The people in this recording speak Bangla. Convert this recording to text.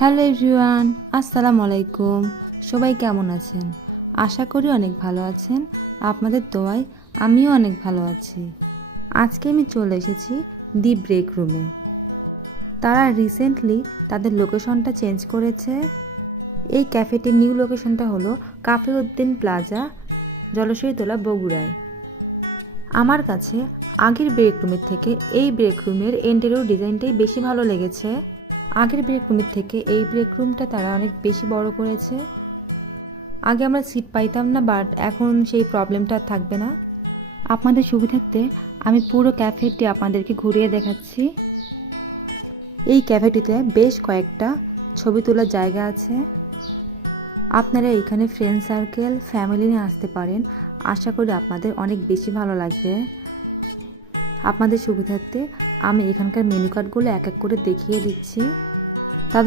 হ্যালো এভরিওয়ান, আসসালামু আলাইকুম। সবাই কেমন আছেন? আশা করি অনেক ভালো আছেন। আপনাদের দোয়ায় আমিও অনেক ভালো আছি। আজকে আমি চলে এসেছি দি ব্রেক রুমে। তারা রিসেন্টলি তাদের লোকেশনটা চেঞ্জ করেছে। এই ক্যাফেটির নিউ লোকেশনটা হলো কাফে উদ্দিন প্লাজা, জলসইতলা, বগুড়ায়। আমার কাছে আগের ব্রেক রুমের থেকে এই ব্রেক রুমের ইন্টেরিয়র ডিজাইনটাই বেশি ভালো লেগেছে। আগের ব্রেক রুমের থেকে এই ব্রেক রুমটা তারা অনেক বেশি বড় করেছে। আগে আমরা সিট পাইতাম না, বাট এখন সেই প্রবলেমটা থাকবে না। আপনাদের সুবিধার্থে আমি পুরো ক্যাফেটি আপনাদেরকে ঘুরিয়ে দেখাচ্ছি। এই ক্যাফেটিতে বেশ কয়েকটা ছবি তোলার জায়গা আছে। আপনারা এখানে ফ্রেন্ড সার্কেল, ফ্যামিলি নিয়ে আসতে পারেন। আশা করি আপনাদের অনেক বেশি ভালো লাগবে। আপনাদের সুবিধার্থে আমি এখানকার মেনু কার্ডগুলো এক এক করে দেখিয়ে দিচ্ছি।